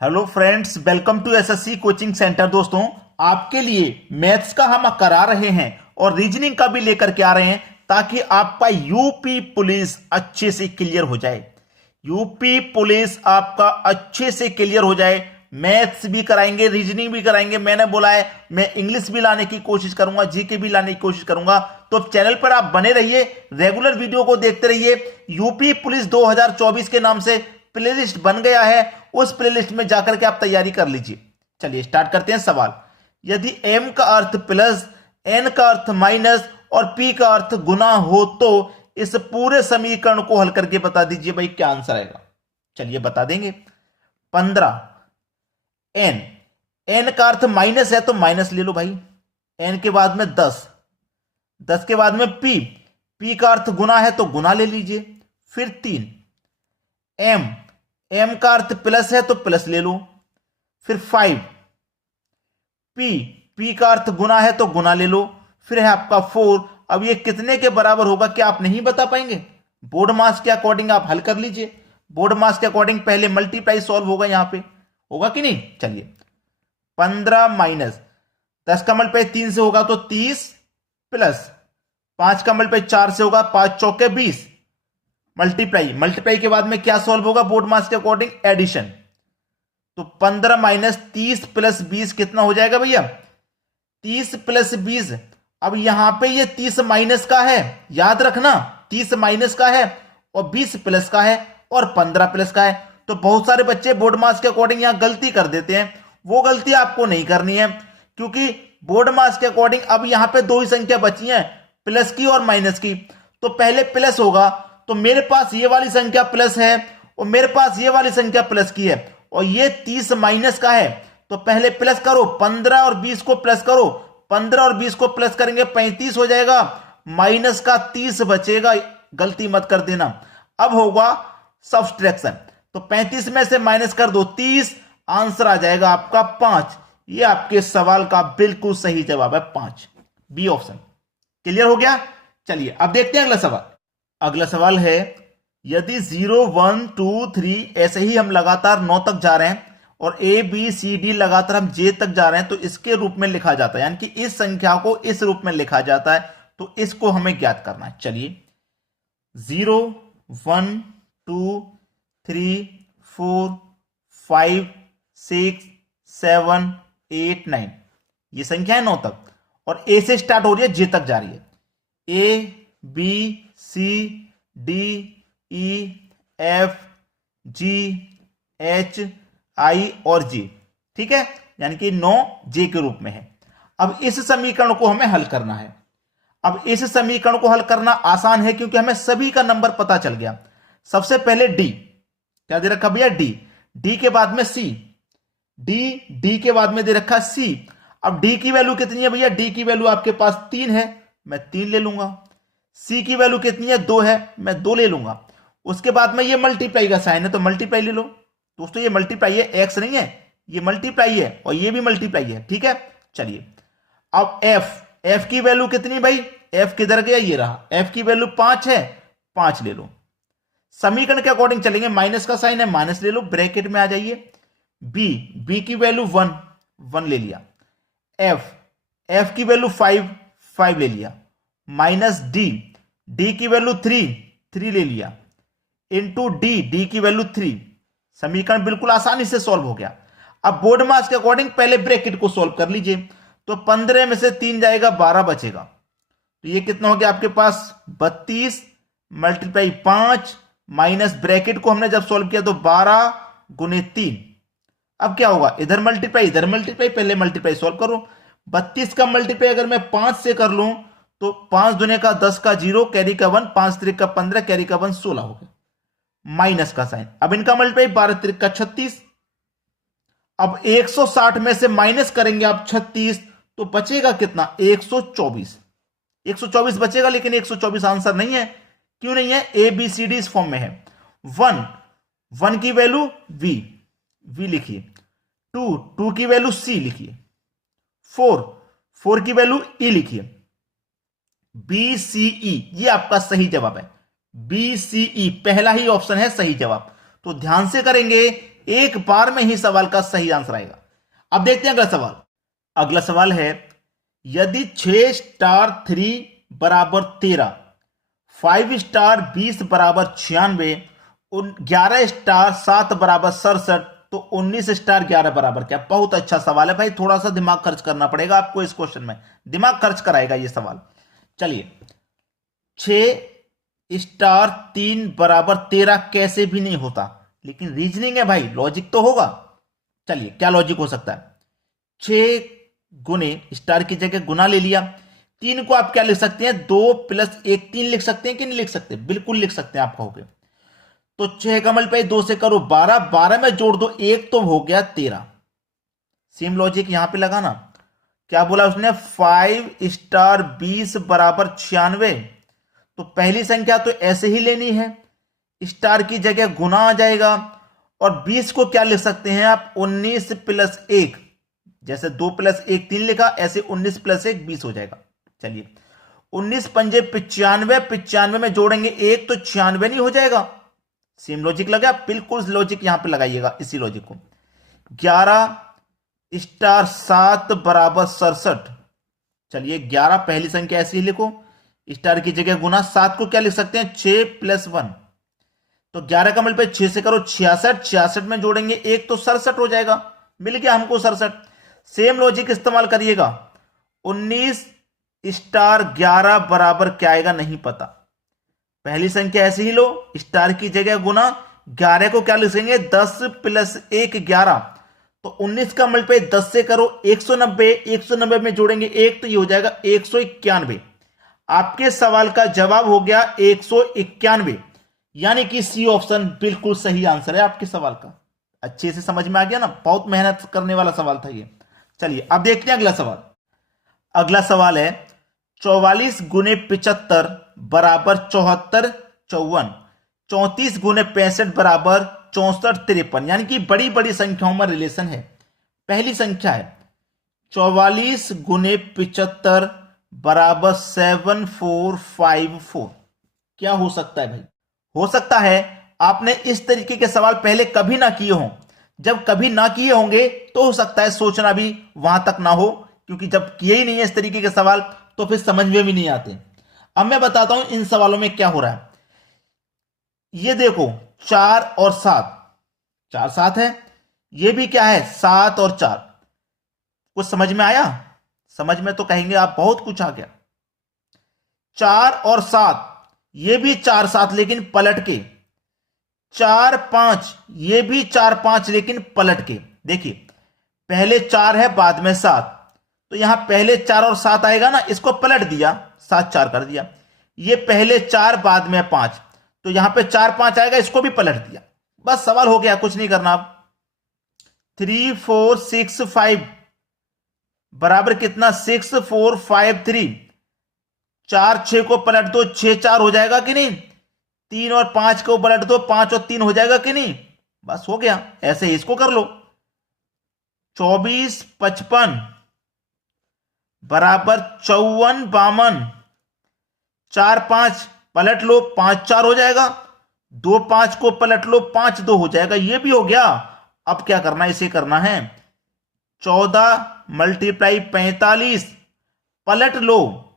Hello friends, welcome to SSC coaching centre. दोस्तों, आपके लिए मैथ्स का हम करा रहे हैं और रीजनिंग का भी लेकर के आ रहे हैं ताकि आपका यूपी पुलिस अच्छे से क्लियर हो जाए। यूपी पुलिस आपका अच्छे से क्लियर हो जाए। मैथ्स भी कराएंगे, रीजनिंग भी कराएंगे। मैंने बोला है मैं इंग्लिश भी लाने की कोशिश करूंगा, जीके भी लाने की कोशिश करूंगा। तो चैनल पर आप बने रहिए, रेगुलर वीडियो को देखते रहिए। यूपी पुलिस 2024 के नाम से प्लेलिस्ट बन गया है, उस प्लेलिस्ट में जाकर के आप तैयारी कर लीजिए। चलिए स्टार्ट करते हैं सवाल। यदि m का अर्थ प्लस, n का अर्थ माइनस और p का अर्थ गुना हो तो इस पूरे समीकरण को हल करके बता दीजिए भाई, क्या आंसर आएगा। चलिए बता देंगे। 15 n, n का अर्थ माइनस है तो माइनस ले लो भाई। n के बाद में 10, 10 के बाद में p, p का अर्थ गुना है तो गुना ले लीजिए। फिर 3 m, m का अर्थ प्लस है तो प्लस ले लो। फिर 5 p, p का अर्थ गुना है तो गुना ले लो। फिर है आपका 4। अब ये कितने के बराबर होगा, क्या आप नहीं बता पाएंगे? बोर्ड मास के अकॉर्डिंग आप हल कर लीजिए। बोर्ड मास के अकॉर्डिंग पहले मल्टीप्लाई सॉल्व होगा, यहां पे होगा कि नहीं। चलिए 15 माइनस 10 का मल्टीप्लाई 3 से होगा तो 30 प्लस 5 का मल्टीप्लाई 4 से होगा 5 चौके 20। मल्टीप्लाई के बाद में क्या सॉल्व होगा बोर्ड मास के अकॉर्डिंग? एडिशन। तो 15 माइनस 30 प्लस 20 कितना हो जाएगा भैया? 30 प्लस 20। अब यहां पे ये 30 माइनस का है, याद रखना 30 माइनस का है और 20 प्लस का है और 15 प्लस का है। तो बहुत सारे बच्चे बोर्ड मास के अकॉर्डिंग यहां गलती कर देते हैं। वो गलती आपको नहीं करनी है, क्योंकि बोर्ड मास के अकॉर्डिंग अब यहां पे दो ही संख्या बची है, प्लस की और माइनस की। तो पहले प्लस होगा, तो मेरे पास ये वाली संख्या प्लस है और मेरे पास ये वाली संख्या प्लस की है और ये 30 माइनस का है। तो पहले प्लस करो, 15 और 20 को प्लस करो। 15 और 20 को प्लस करेंगे 35 हो जाएगा, माइनस का 30 बचेगा। गलती मत कर देना। अब होगा सब्सट्रैक्शन, तो 35 में से माइनस कर दो 30, आंसर आ जाएगा आपका 5। ये आपके सवाल का बिल्कुल सही जवाब है 5, बी ऑप्शन। क्लियर हो गया। चलिए अब देखते हैं अगला सवाल। अगला सवाल है, यदि 0 1 2 3 ऐसे ही हम लगातार 9 तक जा रहे हैं और ए बी सी डी लगातार हम जे तक जा रहे हैं तो इसके रूप में लिखा जाता है, यानी कि इस संख्या को इस रूप में लिखा जाता है। तो इसको हमें ज्ञात करना है। चलिए 0 1 2 3 4 5 6 7 8 9, ये संख्या है 9 तक और ए से स्टार्ट हो रही है, जे तक जा रही है। A B C D E F G H I और जी, ठीक है, यानी कि 9 जे के रूप में है। अब इस समीकरण को हमें हल करना है। अब इस समीकरण को हल करना आसान है क्योंकि हमें सभी का नंबर पता चल गया। सबसे पहले डी, क्या दे रखा भैया? डी। डी के बाद में सी, डी के बाद में दे रखा सी। अब डी की वैल्यू कितनी है भैया? डी की वैल्यू आपके पास 3 है, मैं 3 ले लूंगा। सी की वैल्यू कितनी है? 2 है, मैं 2 ले लूंगा। उसके बाद में ये मल्टीप्लाई का साइन है तो मल्टीप्लाई ले लो। दोस्तों ये मल्टीप्लाई है, एक्स नहीं है, ये मल्टीप्लाई है और ये भी मल्टीप्लाई है, ठीक है। चलिए अब एफ की वैल्यू कितनी भाई? एफ किधर गया? ये रहा। एफ की वैल्यू 5 है, 5 ले लो। समीकरण के अकॉर्डिंग चलेंगे, माइनस का साइन है, माइनस ले लो, ब्रैकेट में आ जाइए। बी की वैल्यू 1 ले लिया। एफ की वैल्यू 5 ले लिया। माइनस डी की वैल्यू 3 ले लिया। इंटू डी की वैल्यू 3। समीकरण बिल्कुल आसानी से सॉल्व हो गया। अब बोर्ड मास के अकॉर्डिंग पहले ब्रैकेट को सॉल्व कर लीजिए। तो 15 में से 3 जाएगा, 12 बचेगा। तो ये कितना हो गया आपके पास? 32 मल्टीप्लाई 5 माइनस ब्रैकेट को हमने जब सॉल्व किया तो 12 गुने 3। अब क्या होगा? इधर मल्टीप्लाई इधर मल्टीप्लाई, पहले मल्टीप्लाई सॉल्व करो। 32 का मल्टीप्लाई अगर मैं 5 से कर लूं तो 5 दुने का 10 का 0, कैरी का 1, 5 त्रिक का 15, कैरी का 1, 16 हो गया। माइनस का साइन। अब इनका मल्टीप्लाई 12 त्रिक का 36। अब 160 में से माइनस करेंगे आप 36 तो बचेगा कितना? 124। 124 बचेगा, लेकिन 124 आंसर नहीं है। क्यों नहीं है? ए बी सी डी इस फॉर्म में है। 1 की वैल्यू वी लिखिए। 2 की वैल्यू सी लिखिए। 4 की वैल्यू ई लिखिए। बी सी ई, ये आपका सही जवाब है। बी सी ई पहला ही ऑप्शन है सही जवाब। तो ध्यान से करेंगे, एक बार में ही सवाल का सही आंसर आएगा। अब देखते हैं अगला सवाल। अगला सवाल है, यदि 6 स्टार 3 बराबर 13, 5 स्टार 20 बराबर 96, 11 स्टार 7 बराबर 67, तो 19 स्टार 11 बराबर क्या? बहुत अच्छा सवाल है भाई, थोड़ा सा दिमाग खर्च करना पड़ेगा आपको इस क्वेश्चन में, दिमाग खर्च कराएगा ये सवाल। चलिए, 6 स्टार 3 बराबर 13 कैसे भी नहीं होता, लेकिन रीजनिंग है भाई, लॉजिक तो होगा। चलिए, क्या लॉजिक हो सकता है? 6 गुने स्टार की जगह गुना ले लिया, 3 को आप क्या लिख सकते हैं? 2 + 1 3 लिख सकते हैं कि नहीं लिख सकते? बिल्कुल लिख सकते हैं आप कहोगे। तो 6 का मल्टीप्लाई 2 से करो 12, 12 में जोड़ दो 1 तो हो गया 13। सेम लॉजिक यहां पे लगाना। क्या बोला उसने? 5 स्टार 20 बराबर 96, तो पहली संख्या तो ऐसे ही लेनी है, स्टार की जगह गुना आ जाएगा, और 20 को क्या लिख सकते हैं आप? 19 + 1, जैसे 2 + 1 3 लिखा, ऐसे 19 + 1 20 हो जाएगा। चलिए, 19 पंजे 95, 95 में जोड़ेंगे 1 तो 96 नहीं हो जाएगा? सेम लॉजिक लगा, बिल्कुल लॉजिक यहां पे लगाइएगा, इसी लॉजिक को। 11 स्टार 7 बराबर 67, चलिए 11 पहली संख्या ऐसे ही लिखो, स्टार की जगह गुना, 7 को क्या लिख सकते हैं? 6 + 1, तो 11 का मल्टीप्लाई 6 से करो 66, 66 में जोड़ेंगे 1 तो 67 हो जाएगा, मिल गया हमको 67। सेम लॉजिक इस्तेमाल करिएगा। 19 स्टार 11 बराबर क्या आएगा? नहीं पता, पहली संख्या ऐसे ही लो, स्टार की जगह गुना, 11 को क्या लिखेंगे? 10 + 1 11, तो 19 का मल्टीप्लाई 10 से करो 190, 190 में जोड़ेंगे 1 तो ये हो जाएगा 191। आपके सवाल का जवाब हो गया 191, यानी कि सी ऑप्शन बिल्कुल सही आंसर है आपके सवाल का। अच्छे से समझ में आ गया ना? बहुत मेहनत करने वाला सवाल था ये। चलिए, अब देखते हैं अगला सवाल। अगला सवाल है, 44 गुने 75 बराबर 74 54, 34 गुने 65 बराबर 64 53, यानी कि बड़ी बड़ी संख्याओं में रिलेशन है। पहली संख्या है 44 गुने 75 बराबर 7454, क्या हो सकता है भाई? हो सकता है आपने इस तरीके के सवाल पहले कभी ना किए हों, जब कभी ना किए होंगे तो हो सकता है सोचना भी वहां तक ना हो, क्योंकि जब किए ही नहीं है इस तरीके के सवाल तो फिर समझ में भी नहीं आते। अब मैं बताता हूं इन सवालों में क्या हो रहा है। ये देखो 4 और 7, 4 7 है, ये भी क्या है? 7 और 4। कुछ समझ में आया? समझ में तो कहेंगे आप बहुत कुछ आ गया। 4 और 7, ये भी 4 7 लेकिन पलट के। 4 5, ये भी 4 5 लेकिन पलट के। देखिए, पहले 4 है बाद में 7, तो यहां पहले 4 और 7 आएगा ना, इसको पलट दिया, 7 4 कर दिया। ये पहले 4 बाद में 5, तो यहां पे 4 5 आएगा, इसको भी पलट दिया। बस सवाल हो गया, कुछ नहीं करना। अब 3 4 6 5 बराबर कितना? 6 4 5 3, 4 6 को पलट दो, 6 4 हो जाएगा कि नहीं? 3 और 5 को पलट दो, 5 और 3 हो जाएगा कि नहीं? बस हो गया। ऐसे ही इसको कर लो। 24 55 बराबर 54 52, 4 5 पलट लो, 5 4 हो जाएगा, 2 5 को पलट लो, 5 2 हो जाएगा, ये भी हो गया। अब क्या करना है? इसे करना है 14 × 45, पलट लो,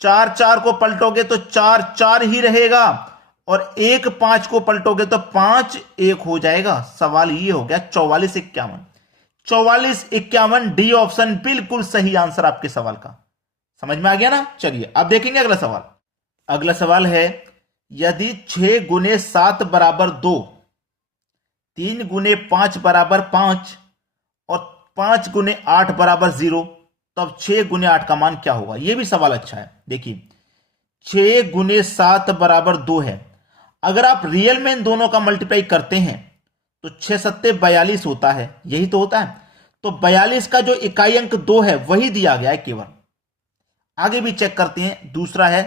4 4 को पलटोगे तो 4 4 ही रहेगा, और 1 5 को पलटोगे तो 5 1 हो जाएगा। सवाल ये हो गया 44 51। 44 51 डी ऑप्शन बिल्कुल सही आंसर आपके सवाल का। समझ में आ गया ना? चलिए, अब देखेंगे अगला सवाल। अगला सवाल है, यदि 6 गुने 7 बराबर 2, 3 गुने 5 बराबर 5 और 5 गुने 8 बराबर 0, तब 6 गुने 8 का मान क्या होगा? यह भी सवाल अच्छा है। देखिए, 6 गुने 7 बराबर 2 है, अगर आप रियल में इन दोनों का मल्टीप्लाई करते हैं तो 6 7 42 होता है, यही तो होता है। तो 42 का जो इकाई अंक 2 है वही दिया गया है केवल। आगे भी चेक करते हैं। दूसरा है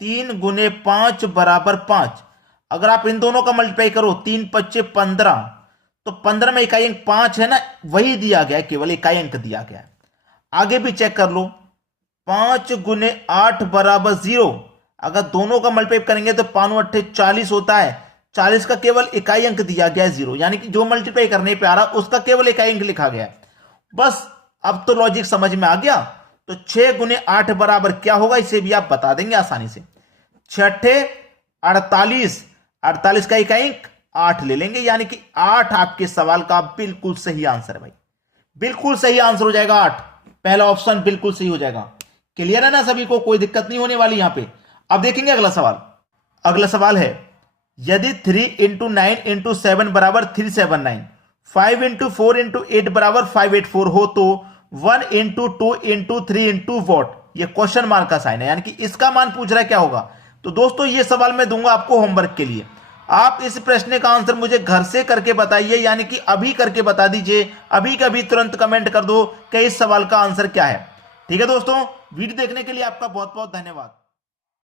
3 गुने 5 बराबर 5, अगर आप इन दोनों का मल्टीप्लाई करो 3 5 15, तो 15 में इकाई अंक 5 है ना, वही दिया गया है, केवल इकाई अंक दिया गया है। आगे भी चेक कर लो। 5 गुने 8 बराबर 0, अगर दोनों का मल्टीप्लाई करेंगे तो 5 8 40 होता है, 40 का केवल इकाई अंक दिया गया है 0, यानी कि जो मल्टीप्लाई करने पे आ रहा उसका केवल इकाई अंक लिखा गया है। बस अब तो लॉजिक समझ में आ गया। तो 6 गुने 8 बराबर क्या होगा, इसे भी आप बता देंगे आसानी से। 6 48, 48 का इकाई अंक 8 ले लेंगे, यानी कि 8 आपके सवाल का बिल्कुल सही आंसर है भाई, बिल्कुल सही आंसर हो जाएगा 8। पहला ऑप्शन बिल्कुल सही हो जाएगा। क्लियर है ना सभी को, कोई दिक्कत नहीं होने वाली यहां पे। अब देखेंगे अगला सवाल। अगला सवाल है, यदि 3 इंटू 9 इंटू 7 बराबर 379, 5 इंटू 4 इंटू 8 बराबर 584 हो तो 1 इंटू 2 इंटू 3 इंटू वॉट, ये क्वेश्चन मार्क का साइन है, यानी कि इसका मान पूछ रहा है क्या होगा। तो दोस्तों ये सवाल मैं दूंगा आपको होमवर्क के लिए। आप इस प्रश्न का आंसर मुझे घर से करके बताइए, यानी कि अभी करके बता दीजिए, अभी कभी तुरंत कमेंट कर दो कि इस सवाल का आंसर क्या है। ठीक है दोस्तों, वीडियो देखने के लिए आपका बहुत बहुत धन्यवाद।